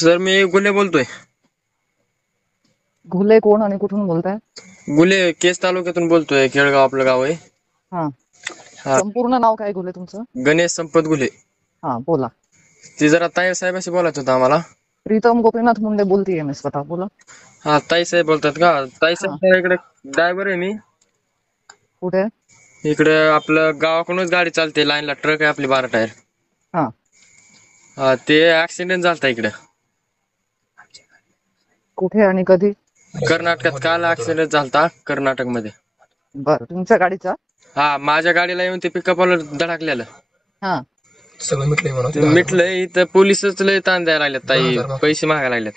Sir मी गुले बोलतोय. घुले कोण आणि कुठून बोलताय? गुले केस तालुक्यातून बोलतोय. केळगाव आपलं गाव आहे. हा, हा, संपूर्ण नाव काय घुले तुमचं? गणेश संपत गुले. हा, बोला. ते जरा ताई साहेबाशी बोलायचं होतं आम्हाला. प्रीतम गोपीनाथ मुंडे बोलतीये मी स्वतः, बोला. हा, ताई साहेब बोलतात का? ताई हा, साहेब इकडे ड्रायव्हर आहे मी. कुठे? इकडे आपलं गावाकडूनच गाडी चालते, लाईनला ट्रक आहे आपली 12 टायर. हा, हा, ते ऍक्सिडेंट झालता इकडे कुठे आणि कधी? कर्नाटकात. काल ऍक्सिडेंट झालता कर्नाटक मध्ये. बर, तुमच्या गाडीचा? हा, माझ्या गाडीला येऊन ते पिकअपला धडकलेलं. हा, सगळं मिटलंय. इथं पोलिसच लय ताण द्यायला लागलेत ताई, पैसे मागायला लागलेत.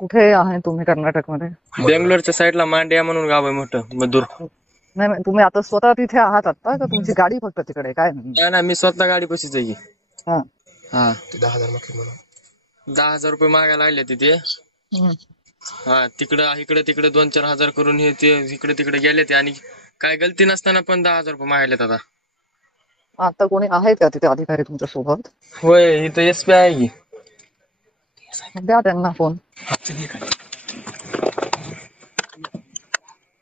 कुठे आहे तुम्ही कर्नाटक मध्ये? बेंगलोरच्या साईडला मांड्या म्हणून गाव आहे मोठं, मधुर. नाही नाही, तुम्ही आता स्वतः तिथे आहात आता का तुमची गाडी फक्त तिकडे काय? नाही ना, मी स्वतः गाडी पशीच आहे की. हा, हा, 10,000 रुपये मागायला लागले तिथे. हम्म. हा, इकडे तिकडे 2-4 हजार करून हे ते इकडे तिकडे गेले ते, आणि काय गलती नसताना पण 10,000 रुपये मागायलेत आता. आता कोणी आहेत का तिथे अधिकारी तुमच्या सोबत? होय, इथं एसपी आहे की. द्या त्यांना फोन.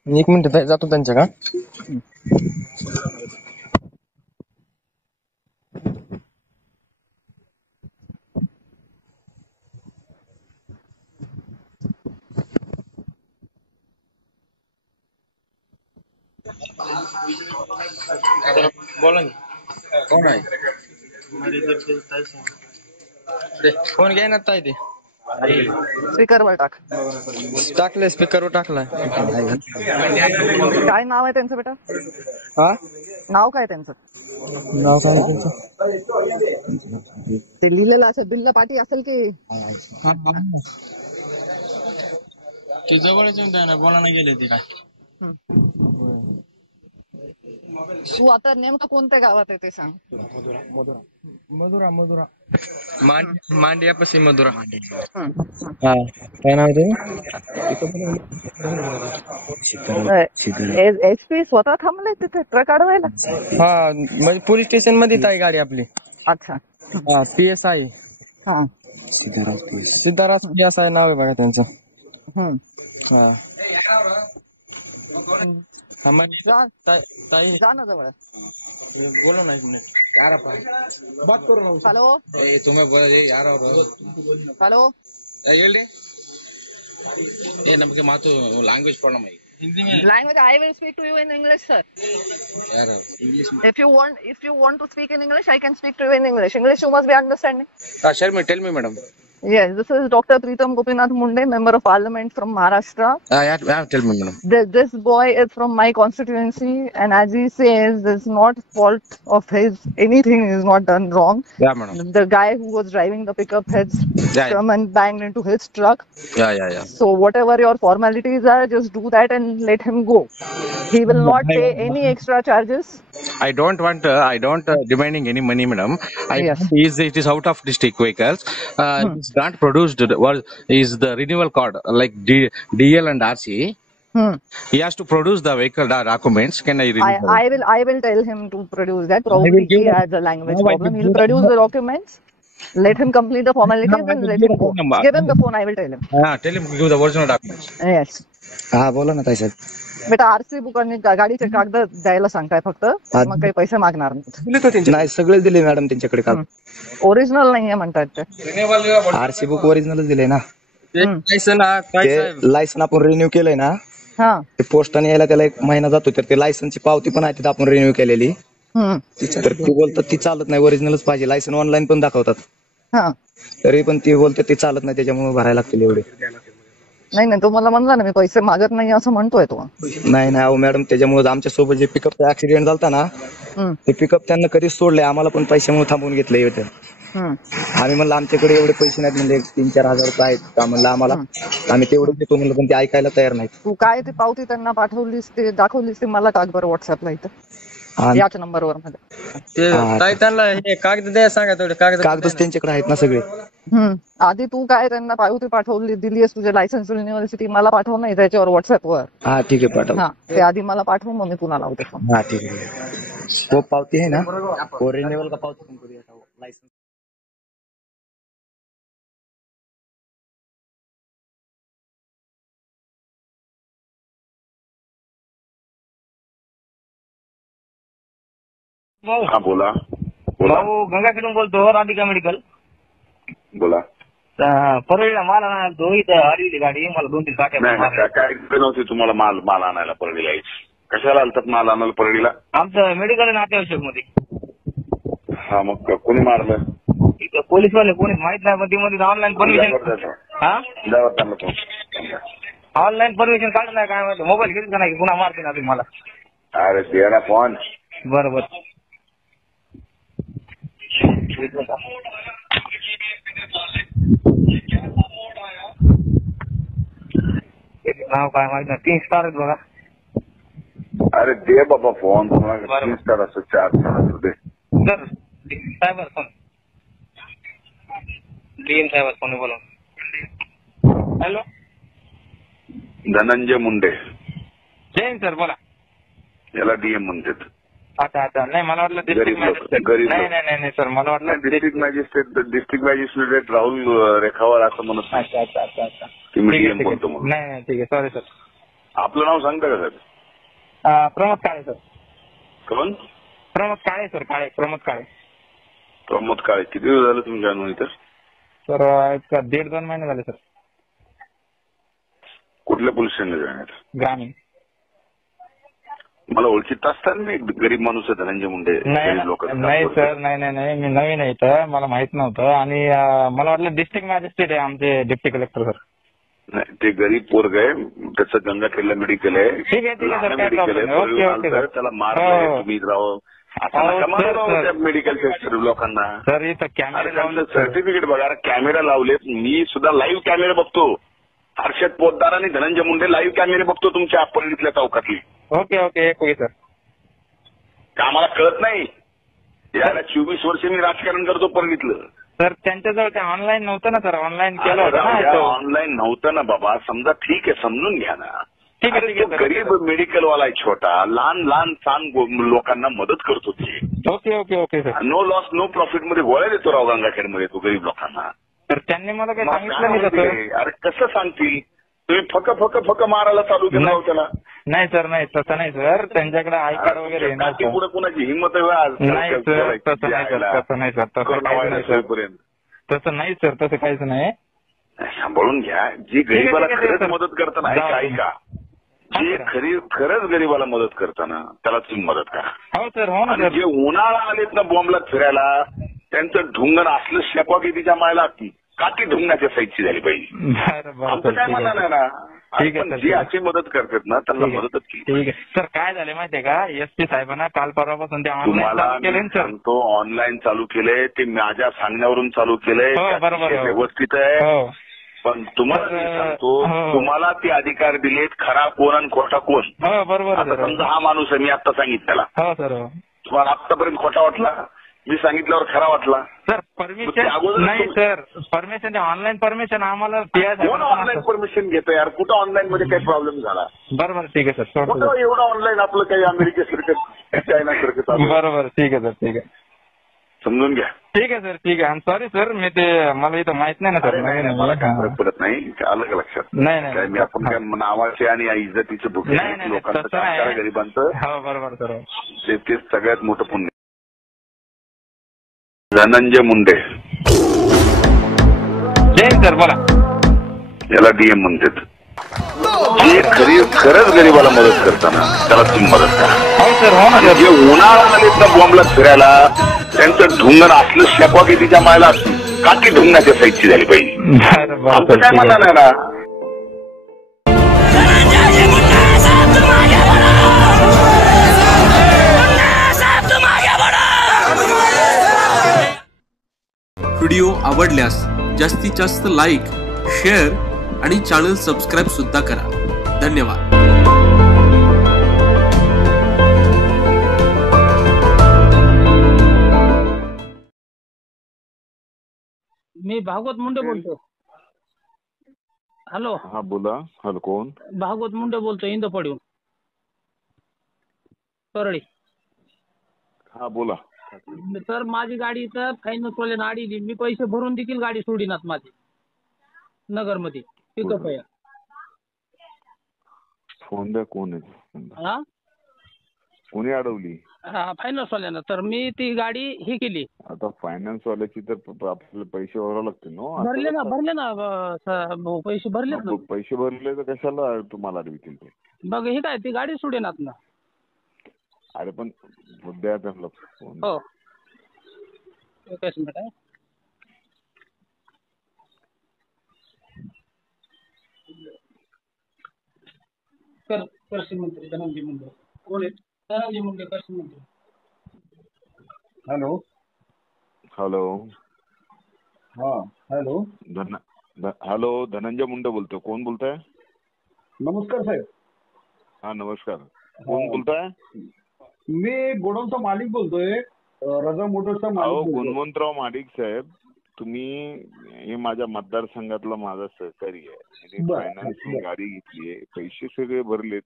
एक मिनिट जातो त्यांच्या का. बोला ना. कोण आहे? फोन घ्या ना ताई. ते स्पीकरवर टाक. टाकलंय, स्पीकरवर टाकलाय. काय नाव आहे त्यांचं बेटा? हा, नाव काय त्यांचं? नाव काय तुमचं? ते लिहिलेलं असेल, बिल्ला पाटी असेल की? ते जवळच येऊन द्या ना, बोला ना. गेले ते काय. तू आता नेमकं कोणत्या गावात आहे ते सांग. मधुरा मांडियापाशी मधुरा. हं. हा, काय नाव आहे एसपी स्वतः थांबले तिथे ट्रक अडवायला? हा, म्हणजे पोलीस स्टेशन मध्ये आहे गाडी आपली. अच्छा. हा, PSI हा, सिद्धाराज PSI नाव आहे बघा त्यांचं. हं. हा, जा ताई जा ना जवळ. बोलो ना, 1 मिनिट बात करू ना. हॅलो तुम्हें बोला यार हॅलो, ಹೇಳ್ರಿ ನಮಗೆ ಮಾತು ಲ್ಯಾಂಗ್ವೇಜ್ ಪ್ರಾಬ್ಲಮ್ ಆಗಿ हिंदी में. language I will speak to you in English, sir. ಯಾರು If you want to speak in English, I can speak to you in English. English you must be understanding. Sharmi tell me madam Yes, this is Dr. Pritam Gopinath Munde, member of Parliament from Maharashtra. ಯಾರು tell me madam This boy is from my constituency, and as he says, it's not fault of his. Anything is not done wrong. Yeah madam The guy who was driving the pickup has Yeah. come and banged into his truck. Yeah So whatever your formalities are, just do that and let him go. He will not pay any extra charges. I don't want demanding any money madam. Yes. It is out of district vehicles. It is not produced is the renewal card like DL and RC. Hmm. He has to produce the vehicle documents. Can I renew? I will tell him to produce that. Probably he has a language problem. He'll produce the documents. Let him complete the formalities and let him go. Give him the phone. I will tell him. Tell him to give the original documents. Yes. हा बोला ना ताई साहेब. बेटा RC book आणि गाडीचे कागद द्यायला सांगताय फक्त, मग काही पैसे मागणार नाही. नाही सगळेच दिले मॅडम त्यांच्याकडे काल. ओरिजिनल नाहीये म्हणतात ते. आरसी बुक ओरिजिनलच दिले ना. काय ते लायसन आपण रिन्यू केलंय ना, हा. ते पोस्टाने यायला त्याला 1 महिना जातो, तर ते लायसनची पावती पण आहे तिथे आपण रिन्यू केलेली. हम्म. तर ती बोलतात ती चालत नाही, ओरिजिनलच पाहिजे. लायसन ऑनलाईन पण दाखवतात, हा. तरी पण ती बोलतात ती चालत नाही, त्याच्यामुळे भरायला लागतील एवढे. नाही तो मला म्हणला ना मी पैसे मागत नाही असं म्हणतोय तो. नाही अहो मॅडम, त्याच्यामुळे आमच्या सोबत जे पिकअपचा ऍक्सिडेंट झालता ना, ते पिकअप त्यांना कधीच सोडले, आम्हाला पण पैशामुळे थांबवून घेतले होते. आम्ही म्हणलं आमच्याकडे एवढे पैसे नाहीत, म्हणजे 3-4 हजार रुपये आहेत का म्हणलं आम्हाला, आम्ही तेवढे देतो म्हणलं, पण ते ऐकायला तयार नाहीत. तू काय ते पावती त्यांना पाठवलीस ते दाखवलीस ते मला टाक बरं व्हॉट्सअपला इथं याच नंबरवर मध्ये. ते ताई त्यांना हे कागद द्या, सांगा तेवढे कागदच त्यांच्याकडे आहेत ना सगळे. आधी तू काय त्यांना पावती पाठवली दिलीस तुझ्या लायसन्स युनिव्हर्सिटी, मला पाठव नाही त्याच्यावर व्हॉट्सअपवर. हा ठीक आहे पाठव. हा, ते आधी मला पाठव, मग मी पुन्हा लावते फोन. हा ठीक आहे. वो पावती आहे ना, वो रिन्यूअल का पावती पण करूया लायसन्स. हा बोला बोला भाऊ गंगाखेडून बोलतो, राधिका मेडिकल. बोला. परळीला माल आणायला तो इथं आली गाडी, मला 2-3 काट्या नाही मारल्या. काय नव्हती तुम्हाला माल आणायला परळीला यायची. कशाला आलतात माल आणायला परळीला? आमचं मेडिकल आहे नाट्यावश्यक मध्ये. हा मग कोणी मारलं? इथं पोलीसवाले कोणी माहित नाही, पण ती मध्ये ऑनलाईन परमिशन. हा ऑनलाईन परमिशन काढलं नाही काय माहिती, मोबाईल घेतला नाही पुन्हा मारते ना तुम्हाला. अरे दे ना फोन. बरोबर. नाव काय माहित नाही, 3 स्टार आहेत बघा. अरे दे बाबा फोन. तुम्हाला 3 स्टार असो 4 स्टार असो दे. सर साहेब फोन, डीएम साहेब फोन बोला. हॅलो धनंजय मुंडे. जैन सर बोला. याला डीएम म्हणतात. अच्छा नाही मला वाटलं डिस्ट्रिक्ट मॅजिस्ट्रेट. नाही सर मला वाटलं डिस्ट्रिक्ट मॅजिस्ट्रेट राहुल रेखावर असं म्हणत. अच्छा तुम्ही डीएम बोलतो म्हणून. नाही ठीक आहे, सॉरी सर. आपलं नाव सांगता का सर? प्रमोद काळे सर. कोण? प्रमोद काळे सर. प्रमोद काळे. प्रमोद काळे. किती दिवस झालं तुमच्या अनुभव इथं? सर 1.5-2 महिने झाले सर. कुठल्या पोलीस स्टेशनला जाण्यात? ग्रामीण. मला ओळखीत असतात मी गरीब माणूस आहे धनंजय मुंडे. नाही सर नाही मी नवीन आहे इथं, मला माहित नव्हतं. आणि मला वाटलं डिस्ट्रिक्ट मॅजिस्ट्रेट आहे आमचे डिप्टी कलेक्टर सर. नाही ते गरीब पोरग आहे, त्याचं गंगाखेडला मेडिकल आहे. ठीक आहे सर, काय प्रॉब्लेम नाही. ओके त्याला मारलं तुम्ही राव. मेडिकलच्या लोकांना सर इथं कॅमेरा सर्टिफिकेट बघा, कॅमेरा लावलेत. मी सुद्धा लाईव्ह कॅमेरा बघतो. हर्षद पोद्दार आणि धनंजय मुंडे लाईव्ह कॅमेरे बघतो तुमच्या परळीतल्या चौकातली. Okay sir. आम्हाला कळत नाही. याला 24 वर्ष मी राजकारण करतो परळीतलं. सर त्यांच्याजवळ ते ऑनलाईन नव्हतं ना सर, ऑनलाईन केलं होतं ना. ऑनलाईन नव्हतं ना बाबा, समजा ठीक आहे, समजून घ्या ना. ठीक आहे गरीब मेडिकलवाला आहे छोटा, लहान लोकांना मदत करतो ते. Okay sir. No loss no profit मध्ये गोळ्या देतो राव गंगाखेडमध्ये तो गरीब लोकांना. तर त्यांनी मला काही सांगितलं नाही तसं. अरे कसं सांगतील तुम्ही? फक मारायला चालू केलं त्याला. नाही सर, नाही तसं नाही सर. त्यांच्याकडे आय कार्ड वगैरे पुढे कुणाची हिंमत आहे? नाही सर तसं नाही सर. तसं नाही सर, तसं काहीच नाही. सांभाळून घ्या. जी गरीबाला खरंच मदत करताना ऐका, जे खरंच गरीबाला मदत करताना त्याला तुम्ही मदत करा. हो सर, हो ना. जे उन्हाळा आलेत ना बॉम्बला फिरायला, त्यांचं ढुंगण असलं शेपा की तिच्या मायला काठी ढुंगणाच्या साईजची झाली पाहिजे. आमचं काय म्हणणं नाही ना. ठीक आहे जी अशी मदत करतात ना त्यांना मदतच केली. ठीक आहे सर. काय झालं माहितीये का, एसपी साहेबांना काल परवापासून ते ऑनलाईन सांगतो ऑनलाईन चालू केलंय. ते माझ्या सांगण्यावरून चालू केलंय. व्यवस्थित आहे. पण तुम्हाला मी सांगतो, तुम्हाला ते अधिकार दिलेत खरा कोण आणि खोटा कोण. बरोबर. आता समजा हा माणूस आहे, मी आता सांगितलेला. हो सर. तुम्हाला आतापर्यंत खोटा वाटला, मी सांगितल्यावर खरा वाटला. सर परमिशन नाही सर, परमिशन ऑनलाईन परमिशन आम्हाला. कोण ऑनलाईन परमिशन घेतं यार? कुठं ऑनलाईन मध्ये काही प्रॉब्लेम झाला? बरोबर ठीक आहे सर. कुठं एवढं ऑनलाईन आपलं काही अमेरिकेसारखं चायनासारखं? बरोबर ठीक आहे सर. ठीक आहे, समजून घ्या. ठीक आहे सर. ठीक आहे. सॉरी सर, मी ते मला इथं माहित नाही ना सर. मला काय फरक पडत नाही, अलग लक्षात. नाही मी आपण काय नावाचे आणि इज्जतीचे भुके लोकांचं गरिबांचं. हो बरोबर सर. तेच सगळ्यात मोठं पुण्य. धनंजय मुंडे. जैन सर बोला. याला डीएम म्हणतात. जे खरंच गरीबाला मदत करताना त्याला तुम्ही मदत करा. हो सर, हो ना. जे उन्हाळा आलेत ना बॉम्बला फिरायला, त्यांचं ढुंगण असलं शेपा की तिच्या मायला काठी ढुंगणाच्या साईजची झाली पाहिजे. आमचं काय म्हणणं नाही ना. व्हिडिओ आवडल्यास जास्तीत जास्त लाईक, शेअर आणि चॅनल सबस्क्राईब सुद्धा करा. धन्यवाद. मी भागवत मुंडे बोलतो. हॅलो. हा बोला. हॅलो कोण? भागवत मुंडे बोलतो, इंदपडून परळी. हा बोला. सर माझी गाडी इथं फायनान्स वाल्यानं अडीली. मी पैसे भरून देखील गाडी सोडीनात माझी नगरमध्ये. पिकअप आहे. फोन द्या. कोण आहे? हा कोणी अडवली? हा फायनान्स वाल्यानं. तर मी ती गाडी हे केली, आता फायनान्स वाल्याची तर आपल्याला पैसे भरावे लागतील ना. भरले ना भाऊ, पैसे भरलेत ना. पैसे भरले तर कशाला तुम्हाला अडवितील ते. बघ हे काय, ती गाडी सोडेनात ना. अरे पण द्या त्यांना फोन. हो एकच मिनिट आहे. कृषी मंत्री धनंजय मुंडे. कोण आहेत? धनंजय मुंडे, कृषी मंत्री. हॅलो. हॅलो. हा हॅलो. हॅलो, धनंजय मुंडे बोलतोय. कोण बोलताय? नमस्कार साहेब. हा नमस्कार. कोण बोलताय? मी गोडाऊनचा मालिक बोलतोय, रजा मोटर्सचा मालिक. गुणवंतराव माडिक साहेब, तुम्ही हे माझ्या मतदारसंघातला माझा सहकारी आहे. फायनान्स गाडी घेतली आहे, पैसे सगळे भरलेत,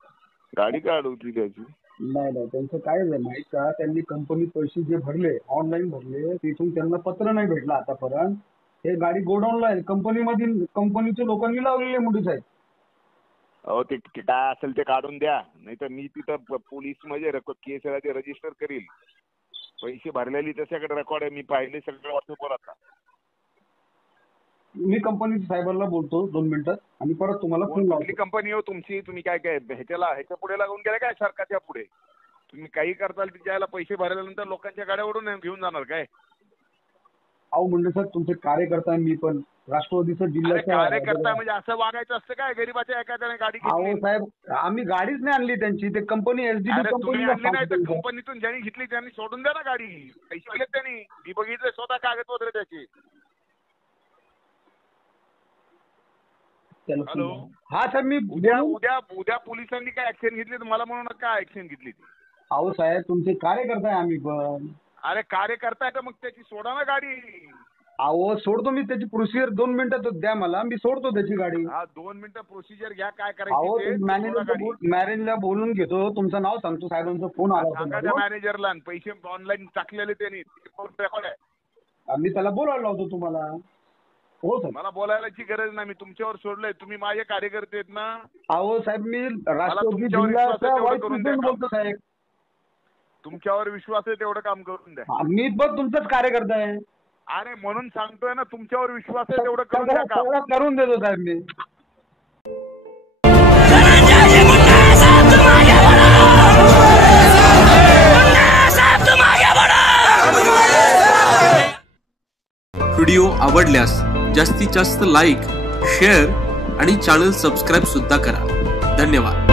गाडी का अडवली त्याची? नाही त्यांचं काय झालं माहित का, त्यांनी कंपनीत पैसे जे भरले ऑनलाईन भरले, तिथून त्यांना पत्र नाही भेटलं आतापर्यंत. हे गाडी गोडाऊनला आहे, कंपनीच्या लोकांनी लावलेली मोठी साहेब. अहो ते काय असेल ते काढून द्या, नाही तर मी तिथं पोलीस मध्ये केस रजिस्टर करील. पैसे भरलेली त्याच्याकडे रेकॉर्ड आहे, मी पाहिले सगळं व्हॉट्सअपवर. आता मी कंपनीच्या साहेबांना बोलतो 2 मिनिटात आणि परत तुम्हाला फोन लावतो. कुठली कंपनी हो तुमची? तुम्ही काय ह्याच्या पुढे लागून गेला काय? सरकारच्या पुढे तुम्ही काही करताल त्याला पैसे भरल्यानंतर लोकांच्या गाड्यावरून घेऊन जाणार काय? अहो मुंडे साहेब, तुमचे कार्यकर्ता आहे मी, पण राष्ट्रवादीचा जिल्ह्याचा कार्यकर्ता म्हणजे असं वागायचं असतं काय? गरीबाच्या एखाद्याने गाडी घेतली? अहो साहेब, आम्ही गाडीच नाही आणली त्यांची, ते कंपनी एसडीपी तुम्ही आणली नाही तर कंपनीतून ज्यांनी घेतली त्यांनी सोडून द्या ना गाडी. पैसे दिलेत त्यांनी, मी बघितले स्वतः कागदपत्र त्याची. हॅलो. हा साहेब, मी उद्या पोलिसांनी काय ऍक्शन घेतली तर मला म्हणून काय ऍक्शन घेतली ती? अहो साहेब, तुमचे कार्यकर्ता आहे आम्ही पण. अरे कार्यकर्ता आहे तर मग त्याची सोडा ना गाडी. अहो सोडतो मी, त्याची प्रोसिजर 2 मिनिटात द्या मला, मी सोडतो त्याची गाडी. हा 2 मिनिटं प्रोसिजर घ्या, काय अहो करायचं मॅनेजरला बोलून घेतो, तुमचं नाव सांगतो, साहेबांचा फोन आला सांगा मॅनेजरला. पैसे ऑनलाईन टाकलेले त्यांनी रेकॉर्ड आहे. मी त्याला बोलायला लावतो तुम्हाला. हो सर, मला बोलायची गरज नाही, मी तुमच्यावर सोडलंय. तुम्ही माझे कार्यकर्ते आहेत ना. अहो साहेब, मी राष्ट्रवादी जिल्ह्याचा व्हाईस प्रेसिडेंट बोलतो साहेब. तुमच्यावर विश्वास आहे तेवढं काम करून द्या. मी पण तुमचाच कार्यकर्ता आहे. अरे म्हणून सांगतोय ना, तुमच्यावर विश्वास आहे तेवढं करून द्या काम. करून देतो साहेब मी. व्हिडिओ आवडल्यास जास्तीत जास्त लाईक, शेअर आणि चॅनल सबस्क्राईब सुद्धा करा. धन्यवाद.